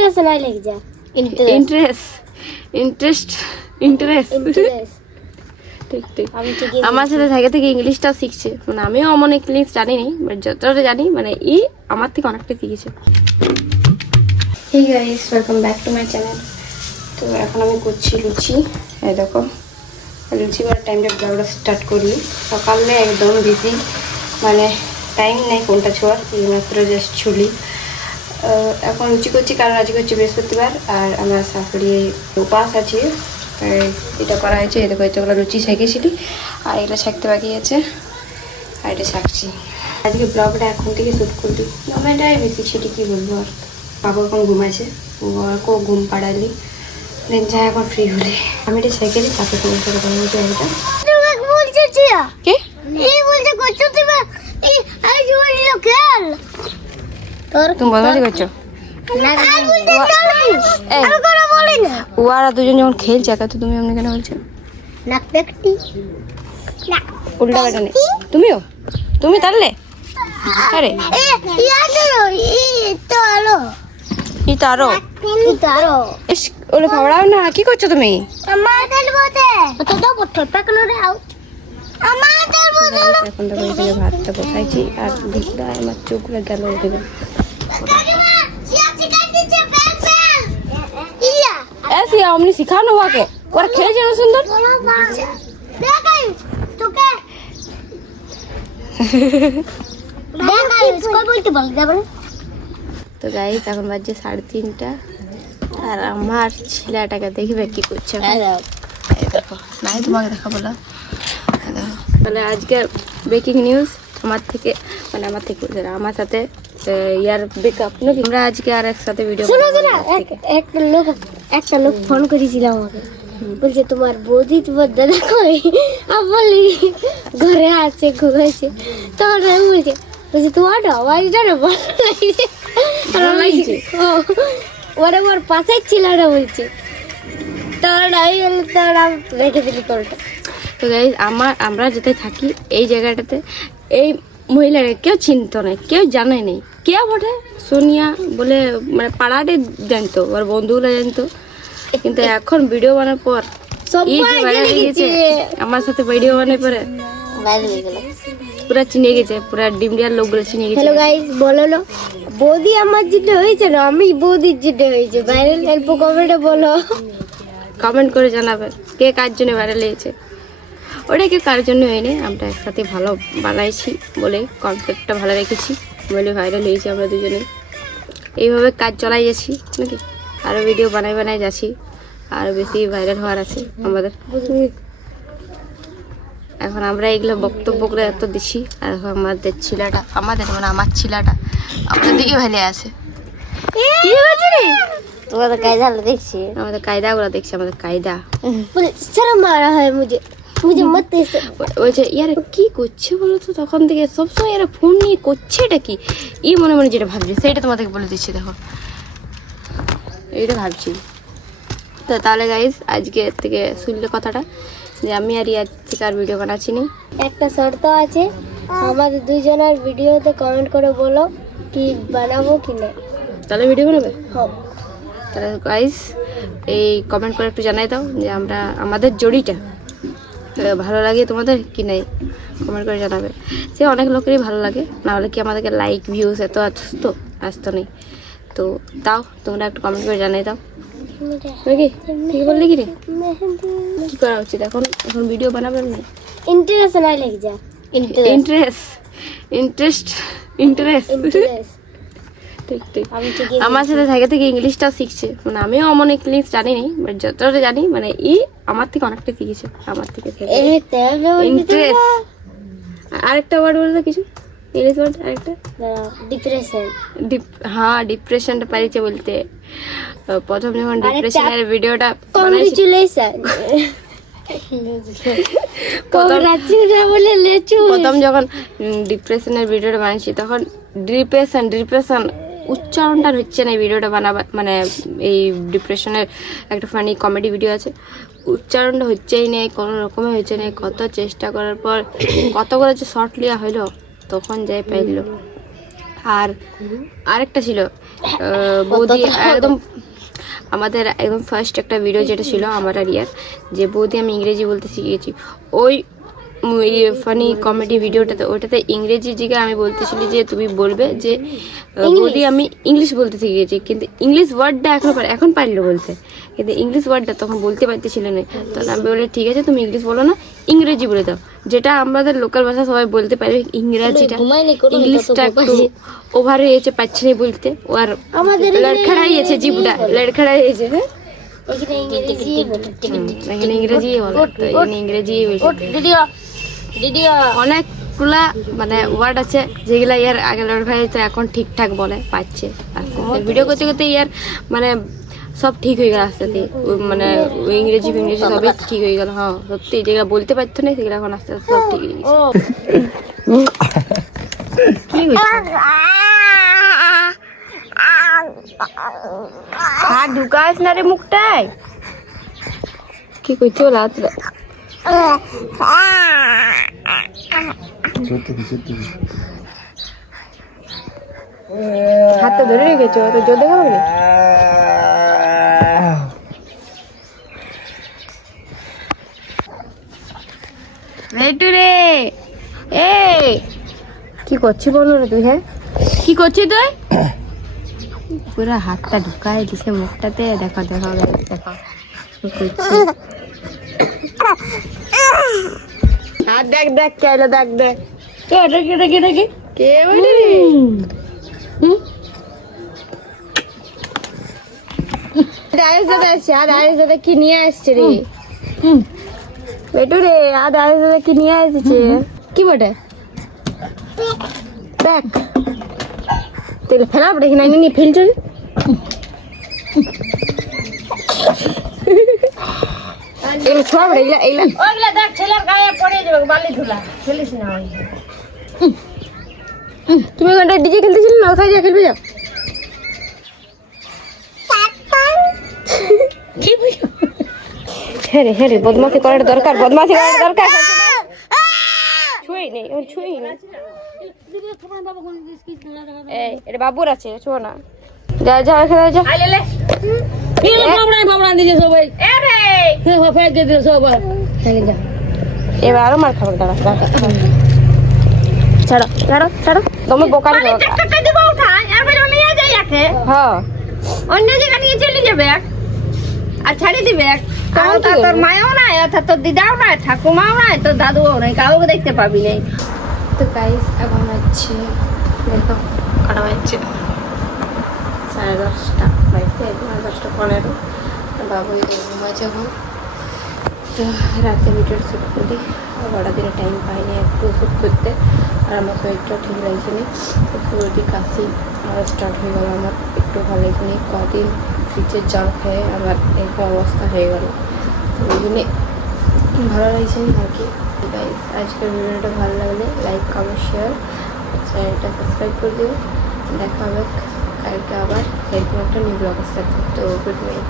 Interest नहीं लग जा ইন্টারেস্ট ঠিক ঠিক আমার সাথে থেকে থেকে ইংলিশটা শিখছে, মানে আমিও অমন ইংলিশ জানি নি, বাট যতটা জানি মানে আমার থেকে অনেকটা শিখেছে। Hey guys, welcome back to my channel. তো এখন আমি করছি লুচি। এই দেখো লুচি করার টাইমটা ব্লগটা স্টার্ট করি। সকালে একদম বিজি, মানে টাইম নেই কোনটা ছোঁয়ার, এইমাত্র জাস্ট ছুলি। এখন লুচি করছি, কারণ আজকে হচ্ছে বৃহস্পতিবার আর আমার শাশুড়ি উপাস আছে। এটা করা হয়েছে, এই দেখো এতগুলো লুচি শেখেছিলি, আর এটা শেখতে বাকি আছে, আর এটা শাকছি। আজকে ব্লগটা এখন থেকে শ্যুট করলি, এটাই বেশি ছিটি কী বলবো। আর বাবু এখন ঘুমাচ্ছে, ওকেও ঘুম পাড়ালি, দেন যা এখন ফ্রি হলে আমি এটা শেখেলি, তাকে তোমার সাথে কথা বলতে হবে। কে তুমি বদমাশি করছো? ওরা দুজন যখন খেলছে একা, তো তুমি এমনি কেন বলছো? উল্টা কাটা নেই, তুমি তাহলে আরে ই তো আরো ওলে খাওয়াও না, কি করছো তুমি? এখন দেখো এখানে ভাতটা বসাইছি, আর দেখতে আমার চোখগুলো গেল ওদিকে। ऐसे हमने सिखाना हुआ के और खेले जाना सुंदर। তো গাইস এখন বাজে 3:30, আর আমার ছেলেটাকে দেখবে কি করছে। দেখো নাই তোমাকে দেখা বলা। তাহলে আজকে ব্রেকিং নিউজ আমার থেকে, মানে আমার সাথে ইয়ার ব্রেকআপ নাকি। আমরা আজকে আর একসাথে ভিডিও একটা লোক ফোন করেছিল আমাকে, বলছে তোমার বৌদি তোমার দাদা কই, বলি ঘরে আছে ঘুমাইছে। তখন আমি বলছি তোমার আওয়াজটা না ভালো লাগছে, ওরা ওর পাশে ছিল না বলছে। তখন আমি বললাম তখন রেখে দিলি কলটা। তো গাইস আমরা যেতে থাকি এই জায়গাটাতে, এই মহিলারা কেউ চিনত না, কেউ জানে নেই কে বটে। সোনিয়া বলে মানে পাড়াতে জানতো, ওর বন্ধুগুলো জানতো, কিন্তু এখন ভিডিও বানার পর আমার সাথে ভিডিও বানার পরে পুরা চিনে গেছে, পুরা ডিমডিয়ার লোকগুলো চিনে গেছে। হ্যালো গাইস, বলো না বৌদি আমার যেটা হয়েছে না, আমি বৌদির যেটা হয়েছে ভাইরাল, হেল্প কমেন্টে বলো, কমেন্ট করে জানাবে কে কার জন্য ভাইরাল হয়েছে। ওটা কেউ কার জন্য হয়নি, আমরা একসাথে ভালো বানাইছি বলে কনসেপ্টটা ভালো রেখেছি বলে ভাইরাল হয়েছি আমরা দুজনে। এইভাবে কাজ চালাই যাচ্ছি নাকি, আরও ভিডিও বানাই যাচ্ছি, আরও বেশি ভাইরাল হওয়ার আছে আমাদের। এখন আমরা এগুলো বক্তব্যগুলো এত দিচ্ছি, আর আমাদের ছেলেটা মানে আমার ছেলেটা আমাদের দিকে ভালো আছে। কি হয়েছে রে? তোমাদের কায়দাগুলো দেখছি, আমাদের কায়দাগুলো দেখছি, আমাদের কায়দা শরম মারা হয় মুঝে মত বলছে ইয়ার কি করছে বলো তো, তখন থেকে সবসময় এরা ফোন নিয়ে করছে, এটা কি মনে মনে যেটা ভাবছি সেইটা তোমাদেরকে বলে দিচ্ছি। দেখো এইটা ভাবছি। তো তাহলে গাইজ আজকে থেকে শুনলে কথাটা, যে আমি আর আজ থেকে আর ভিডিও বানাচ্ছি না। একটা শর্ত আছে, আমাদের দুজনের ভিডিওতে কমেন্ট করে বলো কি বানাবো কি না, তাহলে ভিডিও বানাবে। হ্যাঁ তাহলে গাইজ এই কমেন্ট করে একটু জানাই দাও যে আমাদের জড়িটা ভালো লাগে তোমাদের কি নাই, কমেন্ট করে জানাবে। সে অনেক লোকেরই ভালো লাগে, না হলে কি আমাদেরকে লাইক ভিউজ এত আসতো নেই। তো তাও তোমরা একটু কমেন্ট করে জানাই দাও নাকি, ঠিক বললি কি রে? কি করা উচিত এখন ভিডিও বানাবেন না? ইন্টারেস্ট নাই লেগে যা, ইন্টারেস্ট ঠিক ঠিক আমার সাথে থেকে ইংলিশটা শিখছে, মানে আমিও অমন ইংলিশ জানি নি, বাট যতটা জানি মানে আমার থেকে অনেকটা শিখেছে, আমার থেকে ইন্টারেস্ট। আরেকটা ওয়ার্ড বলতে কিছু ইংলিশ ওয়ার্ড, আরেকটা ডিপ্রেশন। হ্যাঁ ডিপ্রেশনটা পারিছে বলতে। প্রথম যখন ডিপ্রেশনের ভিডিওটা কংগ্রাচুলেশন, প্রথম যখন ডিপ্রেশনের ভিডিওটা বানিয়েছি তখন ডিপ্রেশন উচ্চারণটা হচ্ছে না। এই ভিডিওটা বানাবা মানে এই ডিপ্রেশনের একটা ফানি কমেডি ভিডিও আছে, উচ্চারণটা হচ্ছেই নেই, কোনো রকমে হচ্ছে না। কত চেষ্টা করার পর কতগুলো যে শর্ট লিয়া হইলো, তখন যাই পাইল। আর আরেকটা ছিল বৌদি একদম আমাদের একদম ফার্স্ট একটা ভিডিও যেটা ছিল আমার আর ইয়ার, যে বৌদি আমি ইংরেজি বলতে শিখেছি, ওই ফানি কমেডি ভিডিওটাতে ওইটাতে ইংরেজি জায়গায় আমি বলতেছিলি যে তুমি বলবে যে বৌদি আমি ইংলিশ বলতে শিখেছি, কিন্তু ইংলিশ ওয়ার্ডটা এখন পারলো বলতে, কিন্তু ইংলিশ ওয়ার্ডটা তখন বলতে পারতেছিল না। তখন আমি বলি ঠিক আছে তুমি ইংলিশ বলো না, ইংরেজি বলে দাও, যেটা আমাদের লোকাল ভাষা সবাই বলতে পারবে। ইংরেজিটা ইংলিশটা একটু ওভার হয়েছে, পাচ্ছে না বলতে, ও আর লড়খড়াইয়েছে, জিভটা লড়খড়াইয়েছে। হ্যাঁ এখানে ইংরেজি বলে, তো এখানে ইংরেজি অনেকগুলা মানে ওয়ার্ড আছে যেগুলা ইয়ার আগে লড়খড়াইছে, এখন ঠিকঠাক বলে পাচ্ছে। ভিডিও করতে করতে ইয়ার মানে সব ঠিক হয়ে গেল আস্তে আস্তে, মানে ইংরেজি সবই ঠিক হয়ে গেল। হ্যাঁ সত্যি যেগুলা বলতে পারতো না সেগুলো এখন আস্তে আস্তে সব ঠিক হয়ে গেছে। হাত ঢুকাস না রে মুখটায়, কি করছো রাত? হাতটা ধরে রেখেছো, তো জোর দেখাবো না। রেটু রে, এই কি করছি বলো রে তুই? হ্যাঁ কি করছিস তুই? পুরো হাতটা ঢুকায় দিছে মুখটাতে, দেখো দেখো দেখো হাত দেখ দেখ কে এলো, দেখ দেখ কে ওইটা রে? আয়ুষ দাদা আসছে, আর আয়ুষ দাদা কি নিয়ে আসছে রে? বেটু রে, আর আয়ুষ দাদা কি নিয়ে আসছে? কি বটে? দেখ তেল ফেলাব দেখি না, নিয়ে ফেলছো। এগুলো ছোড়া এইগুলা এইগুলা ওইগুলা দেখ ছেলের গায়ে পড়ে যাবে, বালি ধুলা খেলিস না। তুমি ওখানটা ডিজে খেলতেছিলে না, ওখানে যা খেলবে যাও। হ্যাঁ রে বদমাশি করার দরকার, বদমাশি করার দরকার। ছুঁই নেই, ছুঁই নেই। এই এটা বাবুর আছে, ছো না। যা যা এখানে যা। আই লে এবার আরো মার খাবার দাঁড়া। ছাড়ো ছাড়ো ছাড়ো, তুমি বোকার হ্যাঁ অন্য জায়গা নিয়ে চলে যাবে আর ছাড়িয়ে দিবে। তোর মায়ও নাই, অর্থাৎ তোর দিদাও নাই, ঠাকুমাও নাই, তোর দাদুও নাই, কাউকে দেখতে পাবি নাই। তো গাইস এখন হচ্ছে দেখো কটা বাজছে, 10:30 বাজছে, 10:15। বাবু ঘুমাচ্ছে এখন। তো রাতে ভিডিও শ্যুট করি, বড় দিনে টাইম পাইনি একটু শ্যুট করতে, আর আমার শরীরটাও ঠিক লাগছে না, সর্দি কাশি আর স্টার্ট হয়ে গেল। আমার একটু ভালো লাগছে না, কদিন ফ্রিজের জল খেয়ে আমার এরকম অবস্থা হয়ে গেল, তো ওই জন্যে ভালো লাগছে না আর কি। গাইস আজকের ভিডিওটা ভালো লাগলে লাইক কমেন্ট শেয়ার, চ্যানেলটা সাবস্ক্রাইব করে দিও। দেখা হবে কালকে আবার এরকম একটা নিউ ব্লগের সাথে। তো গুড নাইট।